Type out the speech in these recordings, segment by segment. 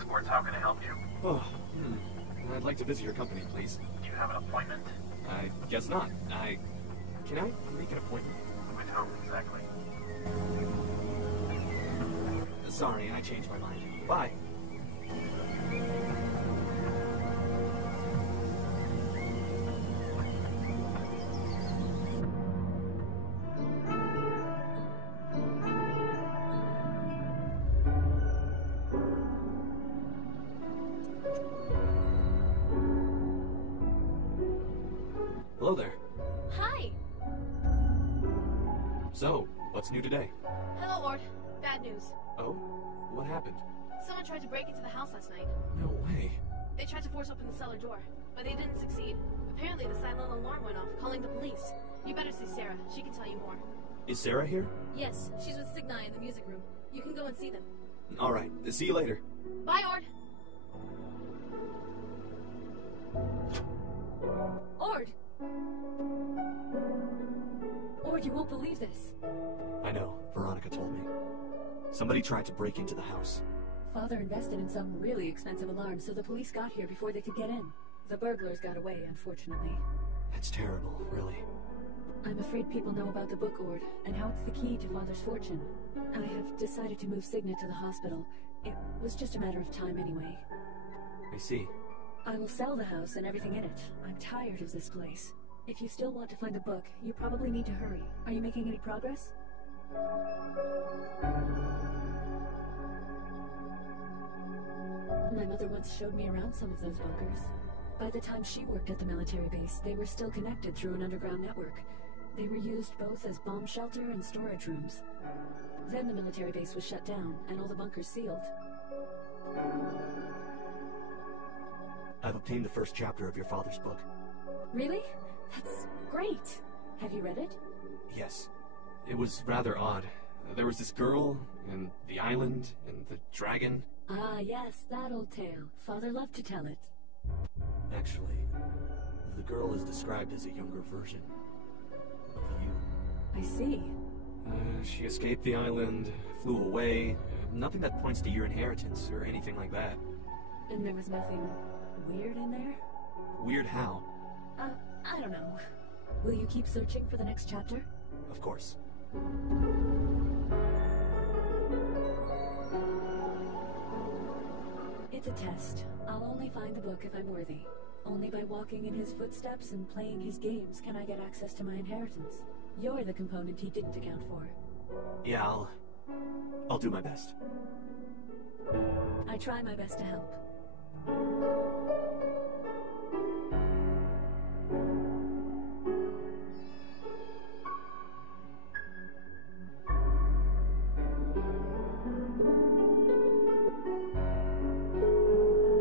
Transports, how can I help you? Oh, I'd like to visit your company, please. Do you have an appointment? I guess not. Can I make an appointment? With whom exactly? Sorry, I changed my mind. Bye. Hello there. Hi! So, what's new today? Hello, Ord. Bad news. Oh? What happened? Someone tried to break into the house last night. No way. They tried to force open the cellar door, but they didn't succeed. Apparently the silent alarm went off, calling the police. You better see Sarah. She can tell you more. Is Sarah here? Yes, she's with Signai in the music room. You can go and see them. Alright, see you later. Bye, Ord! Ord! Ord, you won't believe this. I know, Veronica told me. Somebody tried to break into the house. Father invested in some really expensive alarms, so the police got here before they could get in. The burglars got away, unfortunately. That's terrible, really. I'm afraid people know about the book, Ord, and how it's the key to Father's fortune. I have decided to move Signet to the hospital. It was just a matter of time anyway. I see. I will sell the house and everything in it. I'm tired of this place. If you still want to find the book, you probably need to hurry. Are you making any progress? My mother once showed me around some of those bunkers. By the time she worked at the military base, they were still connected through an underground network. They were used both as bomb shelter and storage rooms. Then the military base was shut down, and all the bunkers sealed. I've obtained the first chapter of your father's book. Really? That's great! Have you read it? Yes. It was rather odd. There was this girl, and the island, and the dragon. Ah, yes, that old tale. Father loved to tell it. Actually, the girl is described as a younger version of you. I see. She escaped the island, flew away. Nothing that points to your inheritance or anything like that. And there was nothing weird in there? Weird how? I don't know. Will you keep searching for the next chapter? Of course. It's a test. I'll only find the book if I'm worthy. Only by walking in his footsteps and playing his games can I get access to my inheritance. You're the component he didn't account for. Yeah, I'll do my best. I try my best to help.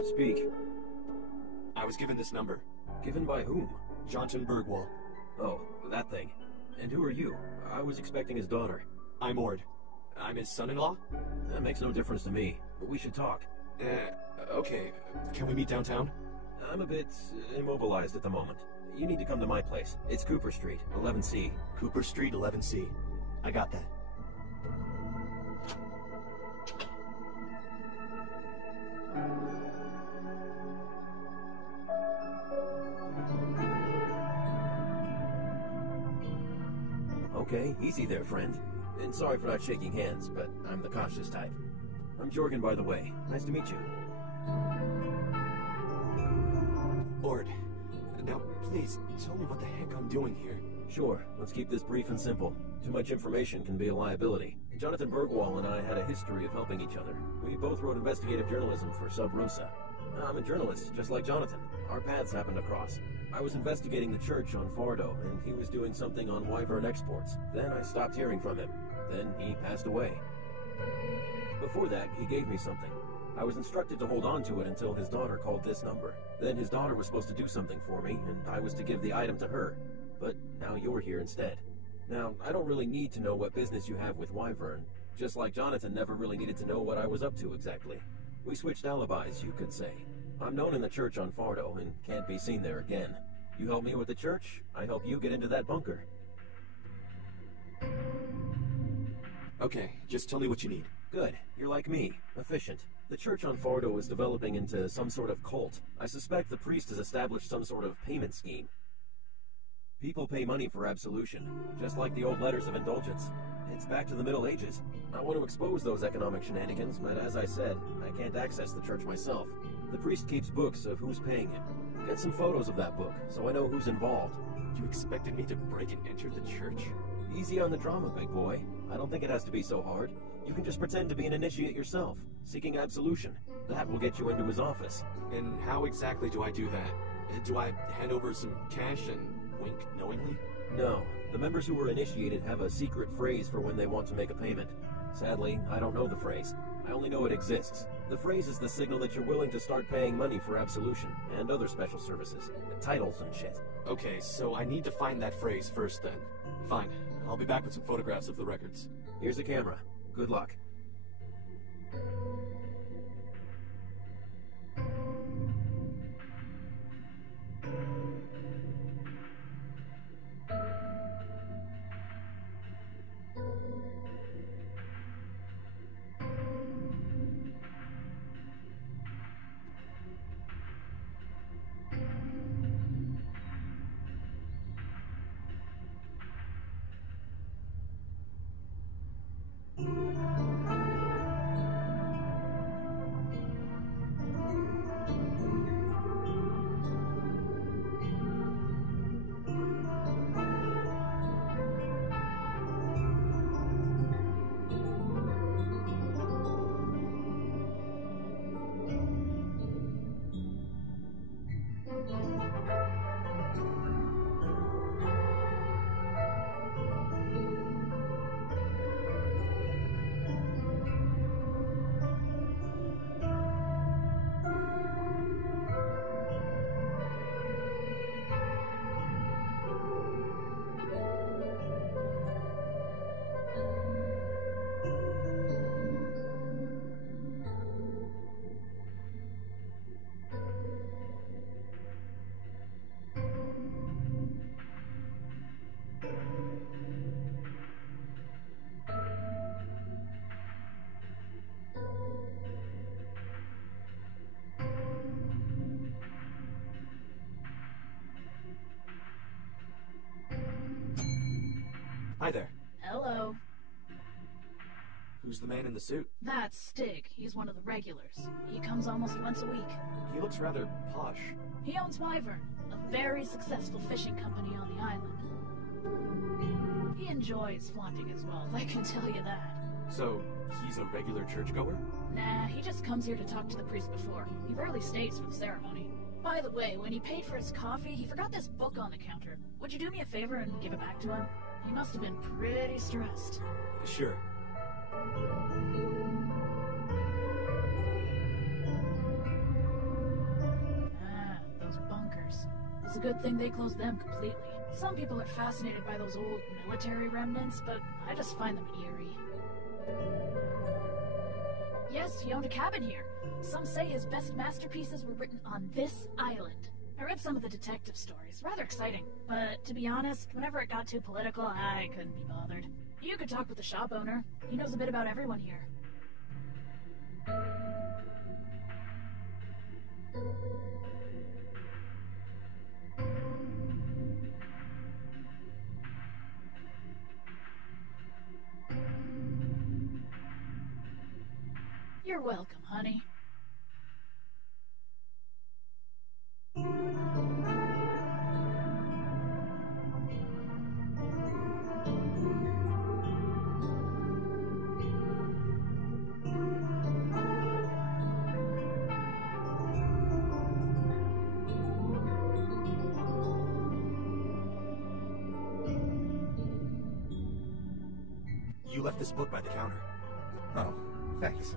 Speak. I was given this number. Given by whom? Jonathan Bergwall. Oh, that thing. And who are you? I was expecting his daughter. I'm Ord. I'm his son-in-law? That makes no difference to me, but we should talk. Okay. Can we meet downtown? I'm a bit immobilized at the moment. You need to come to my place. It's Cooper Street, 11C. Cooper Street, 11C. I got that. Okay, easy there, friend. And sorry for not shaking hands, but I'm the cautious type. I'm Jorgen, by the way. Nice to meet you. Ord, now please tell me what the heck I'm doing here. Sure, let's keep this brief and simple. Too much information can be a liability. Jonathan Bergwall and I had a history of helping each other. We both wrote investigative journalism for Sub Rosa. I'm a journalist, just like Jonathan. Our paths happened to cross. I was investigating the church on Fardo, and he was doing something on Wyvern exports. Then I stopped hearing from him. Then he passed away. Before that, he gave me something. I was instructed to hold on to it until his daughter called this number. Then his daughter was supposed to do something for me, and I was to give the item to her. But now you're here instead. Now, I don't really need to know what business you have with Wyvern. Just like Jonathan never really needed to know what I was up to exactly. We switched alibis, you could say. I'm known in the church on Fardo, and can't be seen there again. You help me with the church, I help you get into that bunker. Okay, just tell me what you need. Good. You're like me. Efficient. The church on Fardo is developing into some sort of cult. I suspect the priest has established some sort of payment scheme. People pay money for absolution, just like the old letters of indulgence. It's back to the Middle Ages. I want to expose those economic shenanigans, but as I said, I can't access the church myself. The priest keeps books of who's paying him. Get some photos of that book, so I know who's involved. You expected me to break and enter the church? Easy on the drama, big boy. I don't think it has to be so hard. You can just pretend to be an initiate yourself, seeking absolution. That will get you into his office. And how exactly do I do that? Do I hand over some cash and wink knowingly? No. The members who were initiated have a secret phrase for when they want to make a payment. Sadly, I don't know the phrase. I only know it exists. The phrase is the signal that you're willing to start paying money for absolution and other special services, and titles and shit. Okay, so I need to find that phrase first then. Fine. I'll be back with some photographs of the records. Here's a camera. Good luck. Hi there. Hello. Who's the man in the suit? That's Stig. He's one of the regulars. He comes almost once a week. He looks rather posh. He owns Wyvern, a very successful fishing company on the island. He enjoys flaunting his wealth, I can tell you that. So, he's a regular churchgoer? Nah, he just comes here to talk to the priest before. He rarely stays for the ceremony. By the way, when he paid for his coffee, he forgot this book on the counter. Would you do me a favor and give it back to him? He must have been pretty stressed. Sure. Those bunkers. It's a good thing they closed them completely. Some people are fascinated by those old military remnants, but I just find them eerie. Yes, he owned a cabin here. Some say his best masterpieces were written on this island. I read some of the detective stories, rather exciting. But to be honest, whenever it got too political, I couldn't be bothered. You could talk with the shop owner. He knows a bit about everyone here. You're welcome, honey. You left this book by the counter. Oh, thanks.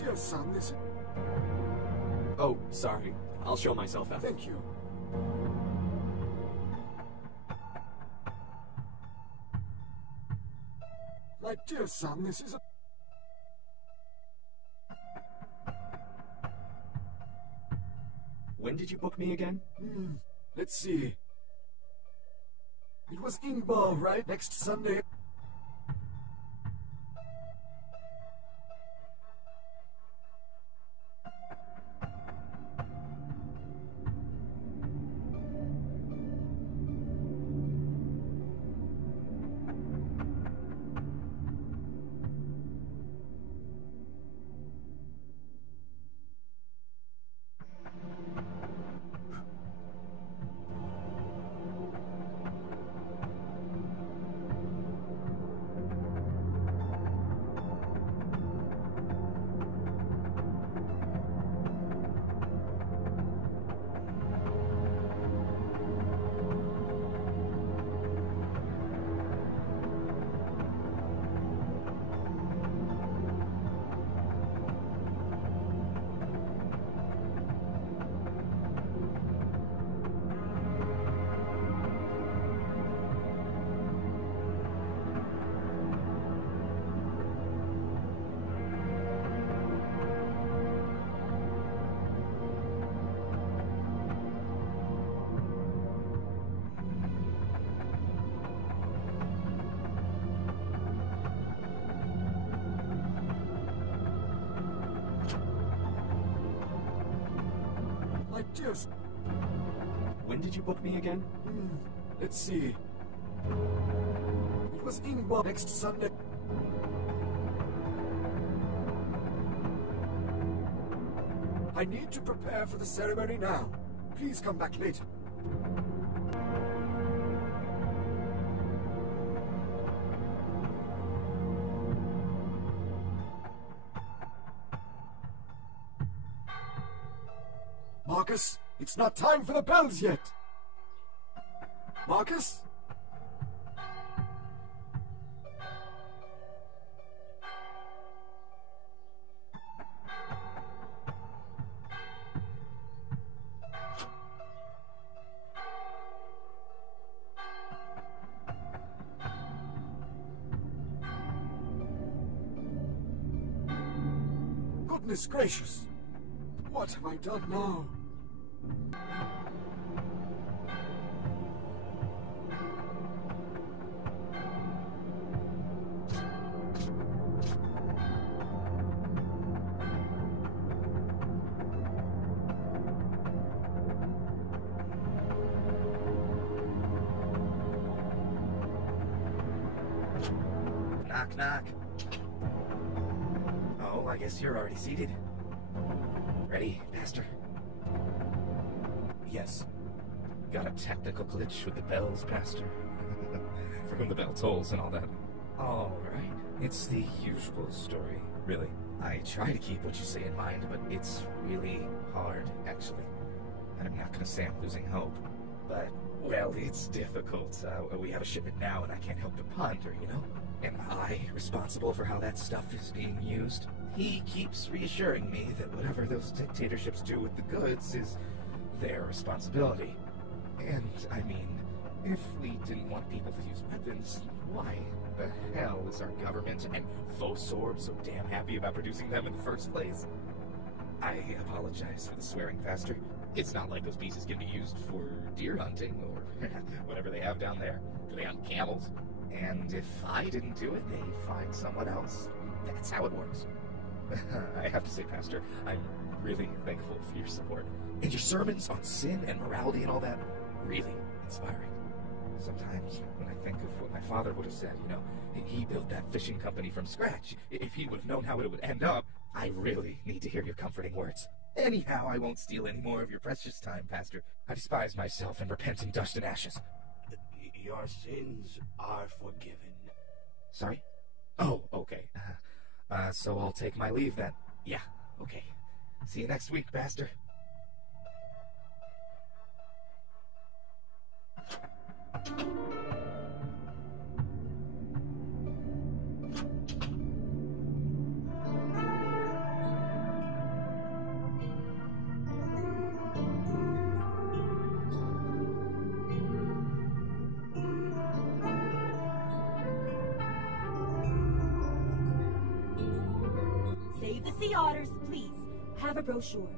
dear son, this... Oh, sorry. I'll show myself out. Thank you. My dear son, this is a... When did you book me again? Let's see. It was Ingbar, right? Next Sunday. Dear... When did you book me again? Let's see. It was Ingvar next Sunday. I need to prepare for the ceremony now. Please come back later. Marcus, it's not time for the bells yet. Marcus? Goodness gracious. What have I done now? Knock, knock. Oh, I guess you're already seated. Ready, Pastor? Yes. Got a technical glitch with the bells, Pastor. For whom the bell tolls and all that. All right. It's the usual story, really. I try to keep what you say in mind, but it's really hard, actually. I'm not going to say I'm losing hope, but, well, it's difficult. We have a shipment now, and I can't help but ponder, you know? Am I responsible for how that stuff is being used? He keeps reassuring me that whatever those dictatorships do with the goods is their responsibility. And, I mean, if we didn't want people to use weapons, why the hell is our government and Fosorb so damn happy about producing them in the first place? I apologize for the swearing, Pastor. It's not like those pieces can be used for deer hunting or whatever they have down there. Do they hunt camels? And if I didn't do it, they find someone else. That's how it works. I have to say, Pastor, I'm really thankful for your support. And your sermons on sin and morality and all that, really inspiring. Sometimes when I think of what my father would have said, you know, he built that fishing company from scratch. If he would have known how it would end up, I really need to hear your comforting words. Anyhow, I won't steal any more of your precious time, Pastor. I despise myself and repent in dust and ashes. Your sins are forgiven. Sorry? Oh, okay. So I'll take my leave then. Yeah, okay. See you next week, Pastor. a brochure.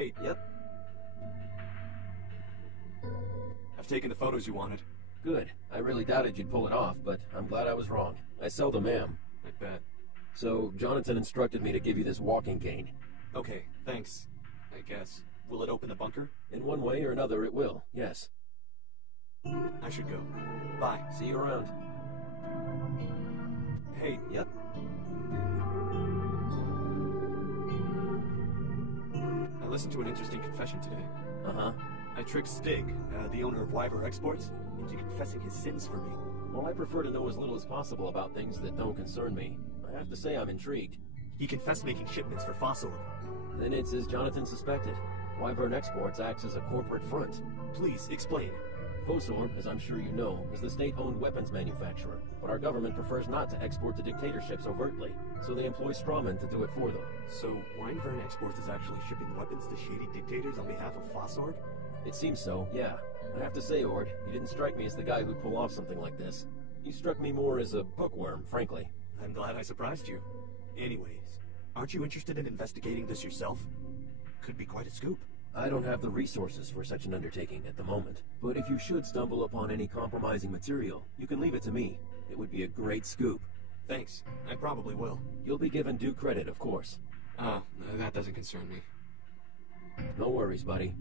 Hey, Yep. I've taken the photos you wanted. Good. I really doubted you'd pull it off, but I'm glad I was wrong. I seldom am. I bet. So, Jonathan instructed me to give you this walking cane. Okay, thanks. I guess. Will it open the bunker? In one way or another, it will, yes. I should go. Bye. See you around. Hey, Yep. I listened to an interesting confession today. Uh-huh. I tricked Stig, the owner of Wyver Exports, into confessing his sins for me. Well, I prefer to know as little as possible about things that don't concern me. I have to say I'm intrigued. He confessed making shipments for Fossil. Then it's as Jonathan suspected. Wyvern Exports acts as a corporate front. Please, explain. Fosorb, as I'm sure you know, is the state-owned weapons manufacturer, but our government prefers not to export to dictatorships overtly, so they employ strawmen to do it for them. So, Wyvern Exports is actually shipping weapons to shady dictators on behalf of Fossorb? It seems so, yeah. I have to say, Ord, you didn't strike me as the guy who'd pull off something like this. You struck me more as a bookworm, frankly. I'm glad I surprised you. Anyways, aren't you interested in investigating this yourself? Could be quite a scoop. I don't have the resources for such an undertaking at the moment, but if you should stumble upon any compromising material, you can leave it to me. It would be a great scoop. Thanks. I probably will. You'll be given due credit, of course. That doesn't concern me. No worries, buddy.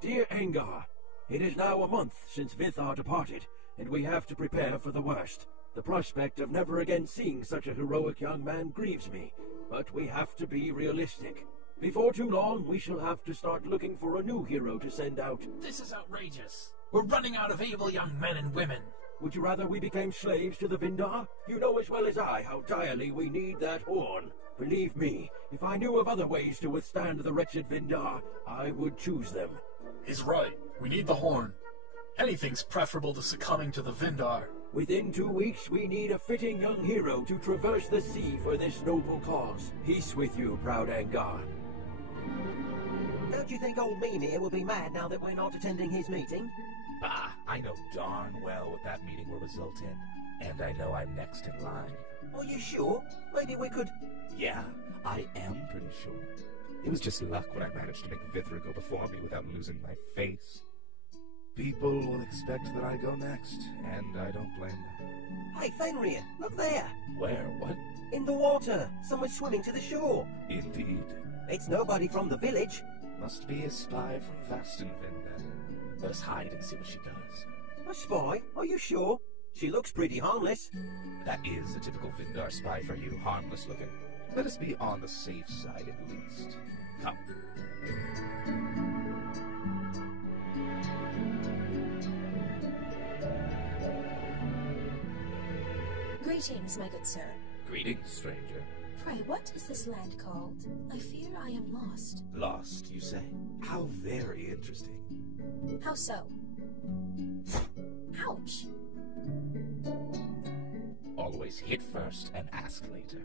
Dear Angar, it is now a month since Vithar departed, and we have to prepare for the worst. The prospect of never again seeing such a heroic young man grieves me, but we have to be realistic. Before too long, we shall have to start looking for a new hero to send out. This is outrageous. We're running out of able young men and women. Would you rather we became slaves to the Vindar? You know as well as I how direly we need that horn. Believe me, if I knew of other ways to withstand the wretched Vindar, I would choose them. He's right. We need the horn. Anything's preferable to succumbing to the Vindar. Within 2 weeks, we need a fitting young hero to traverse the sea for this noble cause. Peace with you, proud Angar. Don't you think old Mimir will be mad now that we're not attending his meeting? Bah, I know darn well what that meeting will result in. And I know I'm next in line. Are you sure? Maybe we could... Yeah, I am pretty sure. It was just luck when I managed to make Vithra go before me without losing my face. People will expect that I go next, and I don't blame them. Hey, Fenrir, look there! Where? What? In the water! Someone's swimming to the shore! Indeed. It's nobody from the village. Must be a spy from Vastenvin, then. Let us hide and see what she does. A spy? Are you sure? She looks pretty harmless. That is a typical Vindar spy for you, harmless looking. Let us be on the safe side at least. Come. Greetings, my good sir. Greetings, stranger. Pray, what is this land called? I fear I am lost. Lost, you say? How very interesting. How so? Ouch! Always hit first and ask later.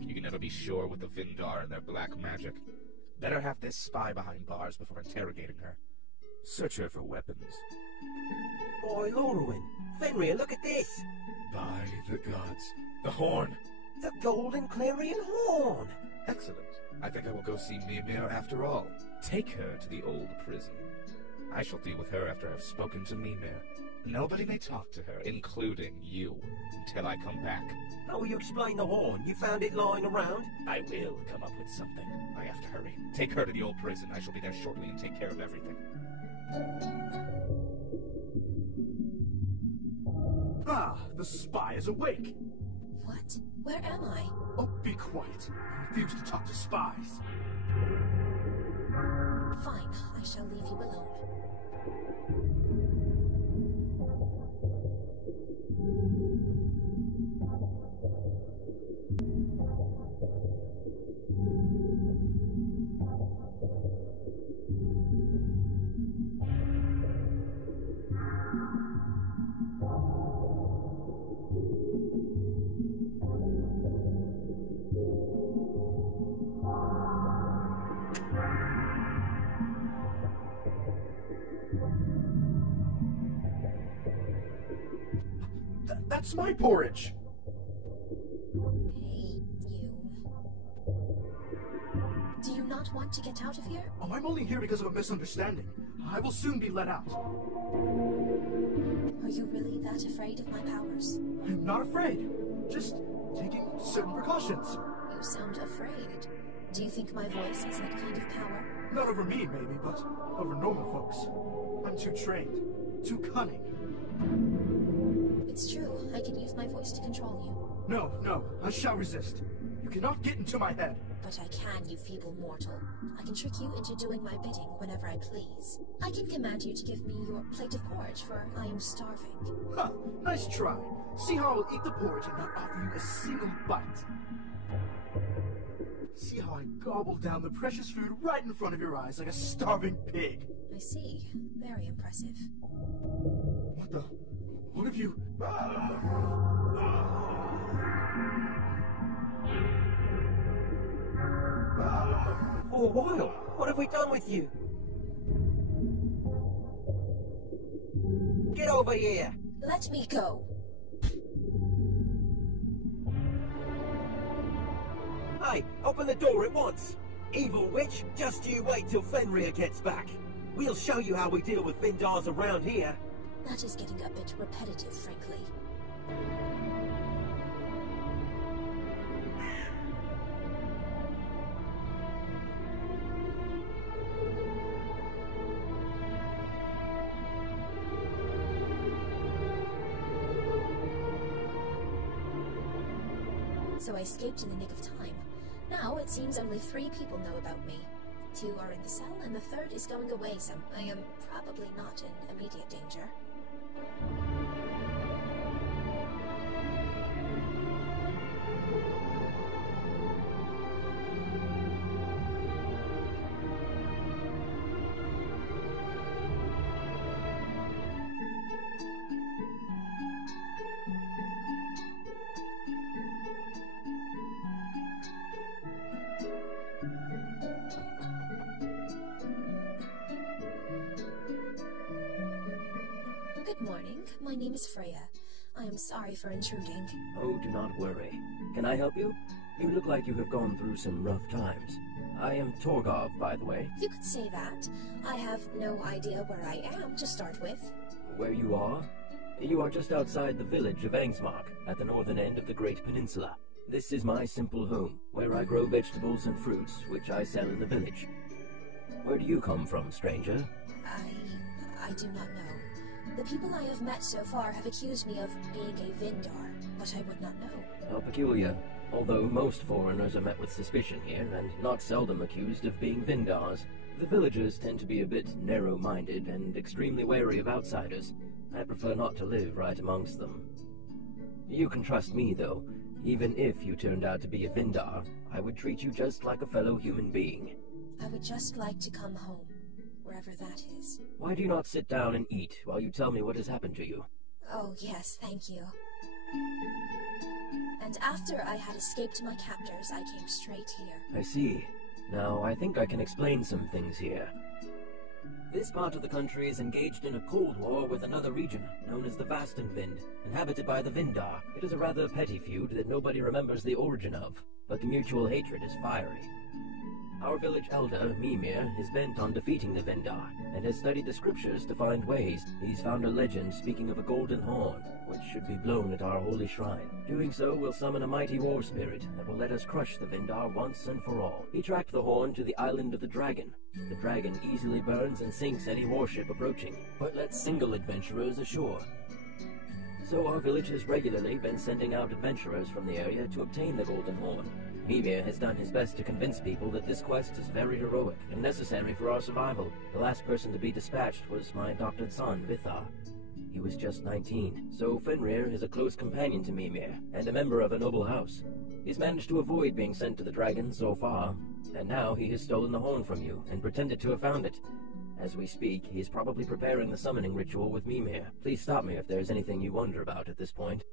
You can never be sure with the Vindar and their black magic. Better have this spy behind bars before interrogating her. Search her for weapons. Boy, Lorwyn! Fenrir, look at this! By the gods. The horn! The golden clarion horn! Excellent. I think I will go see Mimir after all. Take her to the old prison. I shall deal with her after I've spoken to Mimir. Nobody may talk to her, including you, until I come back. How will you explain the horn? You found it lying around? I will come up with something. I have to hurry. Take her to the old prison. I shall be there shortly and take care of everything. Ah, the spy is awake. What? Where am I? Oh, be quiet. I refuse to talk to spies. Fine, I shall leave you alone. That's my porridge! Hey, you. Do you not want to get out of here? Oh, I'm only here because of a misunderstanding. I will soon be let out. Are you really that afraid of my powers? I'm not afraid. Just taking certain precautions. You sound afraid. Do you think my voice has that kind of power? Not over me, maybe, but over normal folks. I'm too trained. Too cunning. It's true. I can use my voice to control you. No, I shall resist. You cannot get into my head. But I can, you feeble mortal. I can trick you into doing my bidding whenever I please. I can command you to give me your plate of porridge, for I am starving. Huh, nice try. See how I will eat the porridge and not offer you a single bite. See how I gobble down the precious food right in front of your eyes like a starving pig. I see. Very impressive. What the? What have you... For a while, what have we done with you? Get over here! Let me go! Hey, open the door at once! Evil witch, just you wait till Fenrir gets back. We'll show you how we deal with Vindars around here. That is getting a bit repetitive, frankly. so I escaped in the nick of time. Now it seems only 3 people know about me. 2 are in the cell, and the 3rd is going away, so I am probably not in immediate danger. Good morning. My name is Freya. I am sorry for intruding. Oh, do not worry. Can I help you? You look like you have gone through some rough times. I am Torgov, by the way. You could say that. I have no idea where I am to start with. Where you are? You are just outside the village of Angsmark, at the northern end of the Great Peninsula. This is my simple home, where I grow vegetables and fruits, which I sell in the village. Where do you come from, stranger? I do not know. The people I have met so far have accused me of being a Vindar, but I would not know. How peculiar. Although most foreigners are met with suspicion here, and not seldom accused of being Vindars, the villagers tend to be a bit narrow-minded and extremely wary of outsiders. I prefer not to live right amongst them. You can trust me, though. Even if you turned out to be a Vindar, I would treat you just like a fellow human being. I would just like to come home, wherever that is. Why do you not sit down and eat while you tell me what has happened to you? Oh, yes, thank you. And after I had escaped my captors, I came straight here. I see. Now, I think I can explain some things here. This part of the country is engaged in a cold war with another region, known as the Vastenvind, inhabited by the Vindar. It is a rather petty feud that nobody remembers the origin of, but the mutual hatred is fiery. Our village elder, Mimir, is bent on defeating the Vindar, and has studied the scriptures to find ways. He's found a legend speaking of a golden horn, which should be blown at our holy shrine. Doing so will summon a mighty war spirit that will let us crush the Vindar once and for all. He tracked the horn to the island of the dragon. The dragon easily burns and sinks any warship approaching, but lets single adventurers ashore. So our village has regularly been sending out adventurers from the area to obtain the golden horn. Mimir has done his best to convince people that this quest is very heroic and necessary for our survival. The last person to be dispatched was my adopted son, Vithar. He was just 19, so Fenrir is a close companion to Mimir, and a member of a noble house. He's managed to avoid being sent to the dragon so far, and now he has stolen the horn from you and pretended to have found it. As we speak, he's probably preparing the summoning ritual with Mimir. Please stop me if there's anything you wonder about at this point.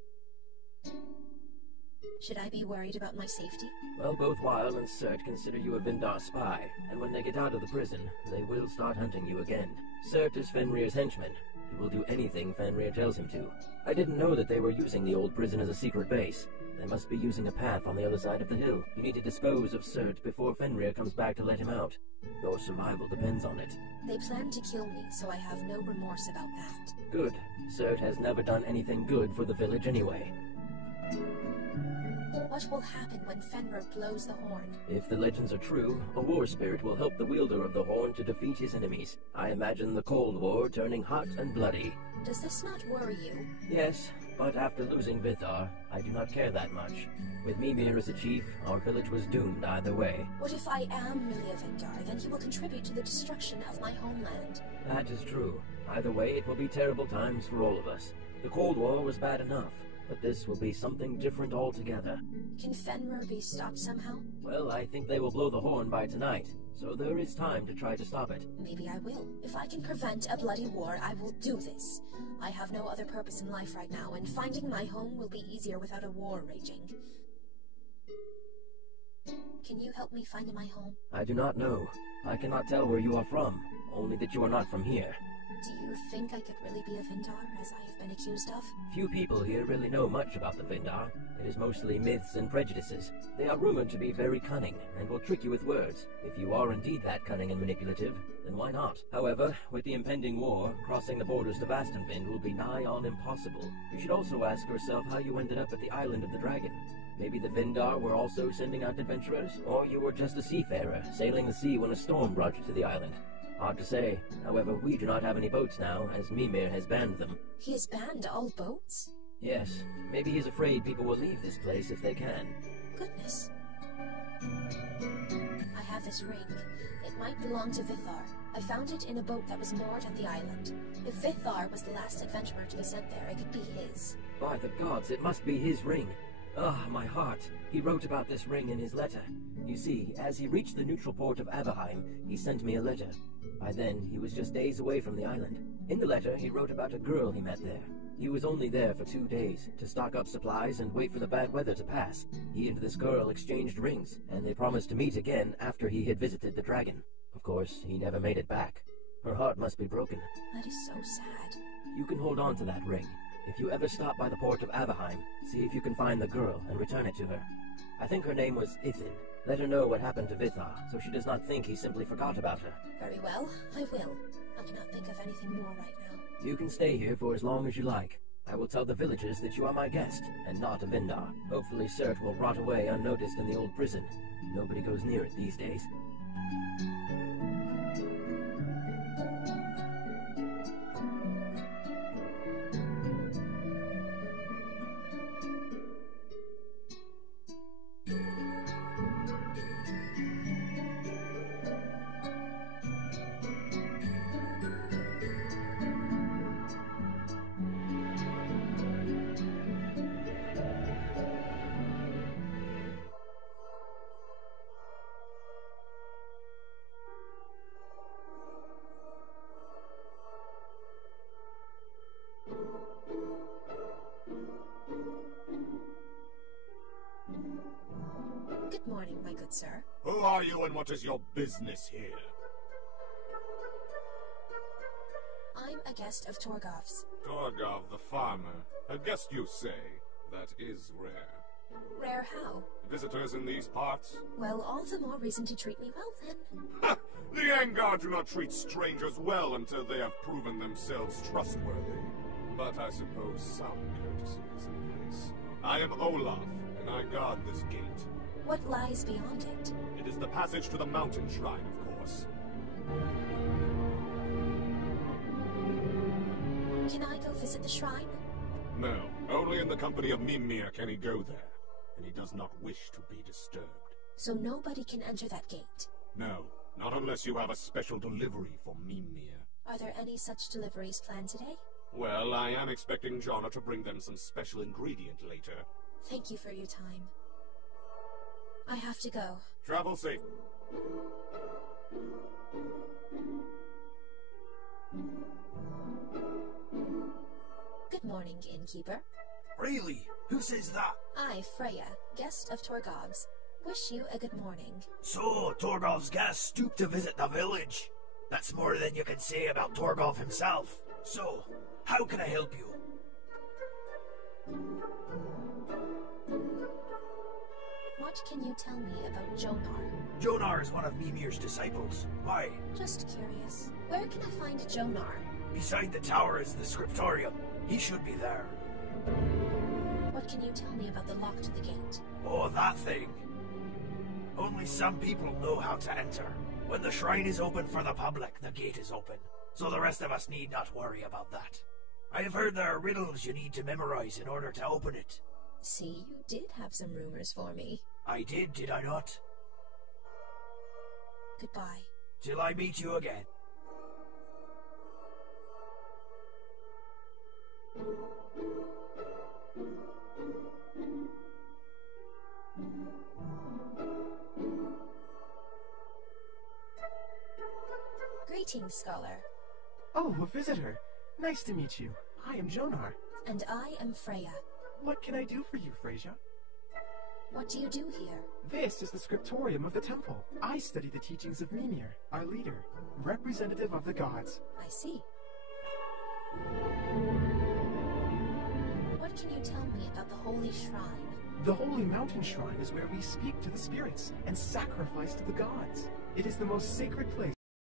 Should I be worried about my safety? Well, both Weil and Surt consider you a Vindar spy, and when they get out of the prison, they will start hunting you again. Surt is Fenrir's henchman. He will do anything Fenrir tells him to. I didn't know that they were using the old prison as a secret base. They must be using a path on the other side of the hill. You need to dispose of Surt before Fenrir comes back to let him out. Your survival depends on it. They plan to kill me, so I have no remorse about that. Good. Surt has never done anything good for the village anyway. What will happen when Fenrir blows the horn? If the legends are true, a war spirit will help the wielder of the horn to defeat his enemies. I imagine the Cold War turning hot and bloody. Does this not worry you? Yes, but after losing Vithar, I do not care that much. With Mimir as a chief, our village was doomed either way. What if I am really a Vindar? Then he will contribute to the destruction of my homeland. That is true. Either way, it will be terrible times for all of us. The Cold War was bad enough, but this will be something different altogether. Can Fenrir be stopped somehow? Well, I think they will blow the horn by tonight, so there is time to try to stop it. Maybe I will. If I can prevent a bloody war, I will do this. I have no other purpose in life right now, and finding my home will be easier without a war raging. Can you help me find my home? I do not know. I cannot tell where you are from, only that you are not from here. Do you think I could really be a Vindar, as I have been accused of? Few people here really know much about the Vindar. It is mostly myths and prejudices. They are rumored to be very cunning, and will trick you with words. If you are indeed that cunning and manipulative, then why not? However, with the impending war, crossing the borders to Vastenvind will be nigh on impossible. You should also ask yourself how you ended up at the island of the dragon. Maybe the Vindar were also sending out adventurers? Or you were just a seafarer, sailing the sea when a storm brought you to the island. Hard to say. However, we do not have any boats now, as Mimir has banned them. He has banned all boats? Yes. Maybe he's afraid people will leave this place if they can. goodness. I have this ring. It might belong to Vithar. I found it in a boat that was moored at the island. If Vithar was the last adventurer to be sent there, it could be his. By the gods, it must be his ring. Ah, my heart. He wrote about this ring in his letter. You see, as he reached the neutral port of Averheim, he sent me a letter. By then, he was just days away from the island. In the letter, he wrote about a girl he met there. He was only there for 2 days, to stock up supplies and wait for the bad weather to pass. He and this girl exchanged rings, and they promised to meet again after he had visited the dragon. Of course, he never made it back. Her heart must be broken. That is so sad. You can hold on to that ring. If you ever stop by the port of Averheim, see if you can find the girl and return it to her. I think her name was Ithin. Let her know what happened to Vithar, so she does not think he simply forgot about her. Very well, I will. I cannot think of anything more right now. You can stay here for as long as you like. I will tell the villagers that you are my guest, and not a Vindar. Hopefully Cert will rot away unnoticed in the old prison. Nobody goes near it these days. Good morning, my good sir. Who are you and what is your business here? I'm a guest of Torgov's. Torgov the farmer. A guest, you say? That is rare. Rare how? Visitors in these parts? Well, all the more reason to treat me well, then. Ha! The Angar do not treat strangers well until they have proven themselves trustworthy. But I suppose some courtesy is in place. I am Olaf, and I guard this gate. What lies beyond it? It is the passage to the mountain shrine, of course. Can I go visit the shrine? No, only in the company of Mimir can he go there, and he does not wish to be disturbed. So nobody can enter that gate? No, not unless you have a special delivery for Mimir. Are there any such deliveries planned today? Well, I am expecting Jonna to bring them some special ingredient later. Thank you for your time. I have to go. Travel safe. Good morning, innkeeper. Really? Who says that? I, Freya, guest of Torgov's. Wish you a good morning. So, Torgov's guest stooped to visit the village. That's more than you can say about Torgov himself. So, how can I help you? What can you tell me about Jonar? Jonar is one of Mimir's disciples. Why? Just curious. Where can I find Jonar? Beside the tower is the scriptorium. He should be there. What can you tell me about the lock to the gate? Oh, that thing. Only some people know how to enter. When the shrine is open for the public, the gate is open. So the rest of us need not worry about that. I have heard there are riddles you need to memorize in order to open it. See, you did have some rumors for me. I did I not? Goodbye. Till I meet you again. Greetings, scholar. Oh, a visitor. Nice to meet you. I am Jonar. And I am Freya. What can I do for you, Freyja? What do you do here? This is the scriptorium of the temple. I study the teachings of Mimir, our leader, representative of the gods. I see. What can you tell me about the holy shrine? The holy mountain shrine is where we speak to the spirits and sacrifice to the gods. It is the most sacred place